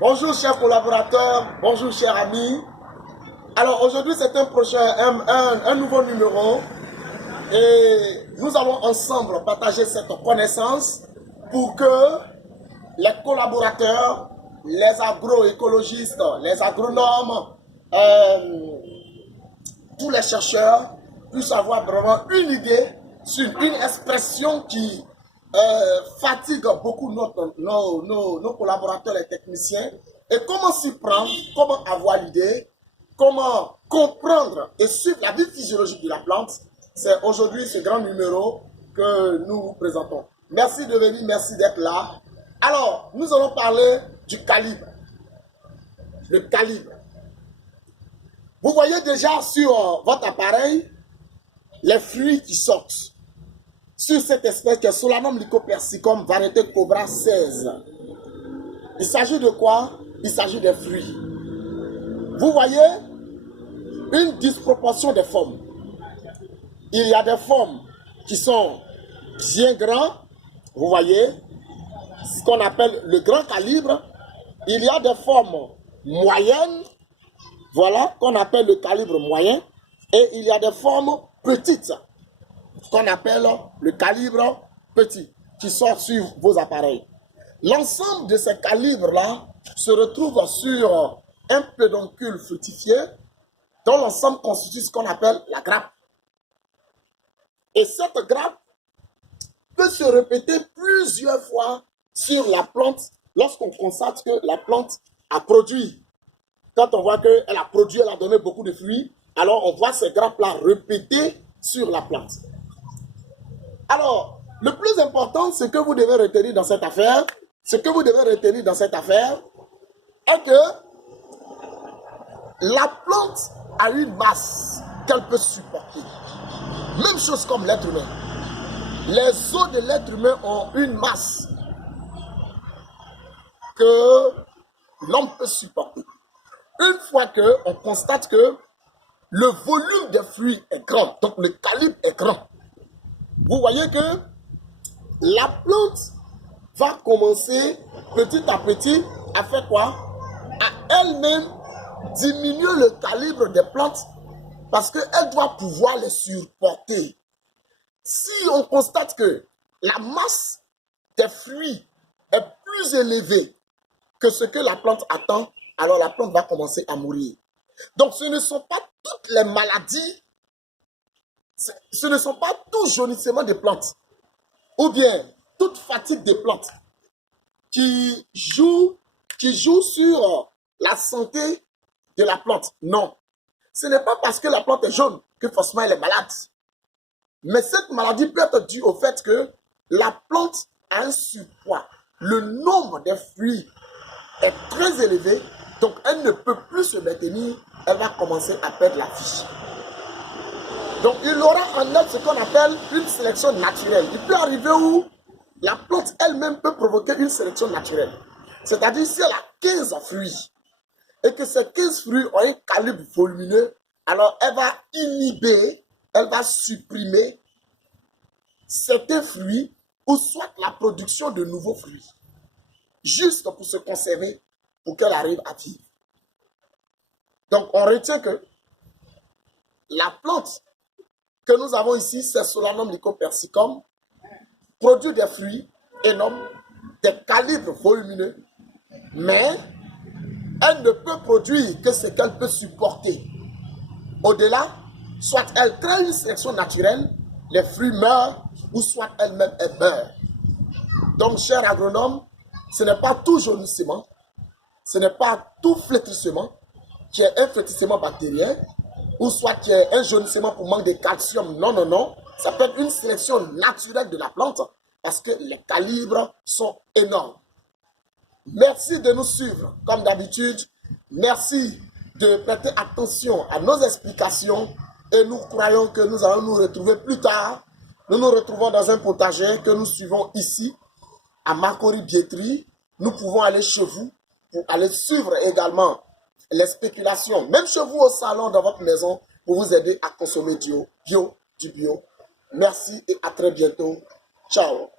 Bonjour chers collaborateurs, bonjour chers amis. Alors aujourd'hui c'est un nouveau numéro et nous allons ensemble partager cette connaissance pour que les collaborateurs, les agroécologistes, les agronomes, tous les chercheurs puissent avoir vraiment une idée sur une expression qui fatigue beaucoup nos collaborateurs et techniciens, et comment s'y prendre, comment avoir l'idée, comment comprendre et suivre la vie physiologique de la plante. C'est aujourd'hui ce grand numéro que nous vous présentons. Merci de venir, merci d'être là. Alors, nous allons parler du calibre. Le calibre. Vous voyez déjà sur votre appareil les fruits qui sortent sur cette espèce qui est Solanum lycopersicum, variété Cobra 16. Il s'agit de quoi? Il s'agit des fruits. Vous voyez une disproportion des formes. Il y a des formes qui sont bien grands, vous voyez, ce qu'on appelle le grand calibre. Il y a des formes moyennes, voilà, qu'on appelle le calibre moyen. Et il y a des formes petites, qu'on appelle le calibre petit, qui sort sur vos appareils. L'ensemble de ces calibres-là se retrouve sur un pédoncule fructifié, dont l'ensemble constitue ce qu'on appelle la grappe. Et cette grappe peut se répéter plusieurs fois sur la plante lorsqu'on constate que la plante a produit. Quand on voit qu'elle a produit, elle a donné beaucoup de fruits, alors on voit ces grappes-là répétées sur la plante. Alors, le plus important, ce que vous devez retenir dans cette affaire, est que la plante a une masse qu'elle peut supporter. Même chose comme l'être humain. Les os de l'être humain ont une masse que l'homme peut supporter. Une fois qu'on constate que le volume des fruits est grand, donc le calibre est grand, vous voyez que la plante va commencer petit à petit à faire quoi? À elle-même diminuer le calibre des plantes parce qu'elle doit pouvoir les supporter. Si on constate que la masse des fruits est plus élevée que ce que la plante attend, alors la plante va commencer à mourir. Donc ce ne sont pas toutes les maladies, ce ne sont pas tout jaunissement des plantes, ou bien toute fatigue des plantes qui joue sur la santé de la plante. Non, ce n'est pas parce que la plante est jaune que forcément elle est malade. Mais cette maladie peut être due au fait que la plante a un surpoids. Le nombre de fruits est très élevé, donc elle ne peut plus se maintenir, elle va commencer à perdre la fiche. Donc il aura en elle ce qu'on appelle une sélection naturelle. Il peut arriver où la plante elle-même peut provoquer une sélection naturelle. C'est-à-dire si elle a 15 fruits et que ces 15 fruits ont un calibre volumineux, alors elle va inhiber, elle va supprimer certains fruits ou soit la production de nouveaux fruits, juste pour se conserver, pour qu'elle arrive à vivre. Donc on retient que la plante que nous avons ici, c'est Solanum lycopersicum, produit des fruits énormes, des calibres volumineux, mais elle ne peut produire que ce qu'elle peut supporter. Au-delà, soit elle crée une sélection naturelle, les fruits meurent, ou soit elle-même elle meurt. Donc, cher agronome, ce n'est pas tout jaunissement, ce n'est pas tout flétrissement qui est un flétrissement bactérien, ou soit qui est un jaunissement pour manque de calcium. Non, non, non. Ça peut être une sélection naturelle de la plante parce que les calibres sont énormes. Merci de nous suivre comme d'habitude. Merci de prêter attention à nos explications et nous croyons que nous allons nous retrouver plus tard. Nous nous retrouvons dans un potager que nous suivons ici à Makori Bietri. Nous pouvons aller chez vous pour aller suivre également les spéculations, même chez vous au salon, dans votre maison, pour vous aider à consommer du bio. Merci et à très bientôt. Ciao.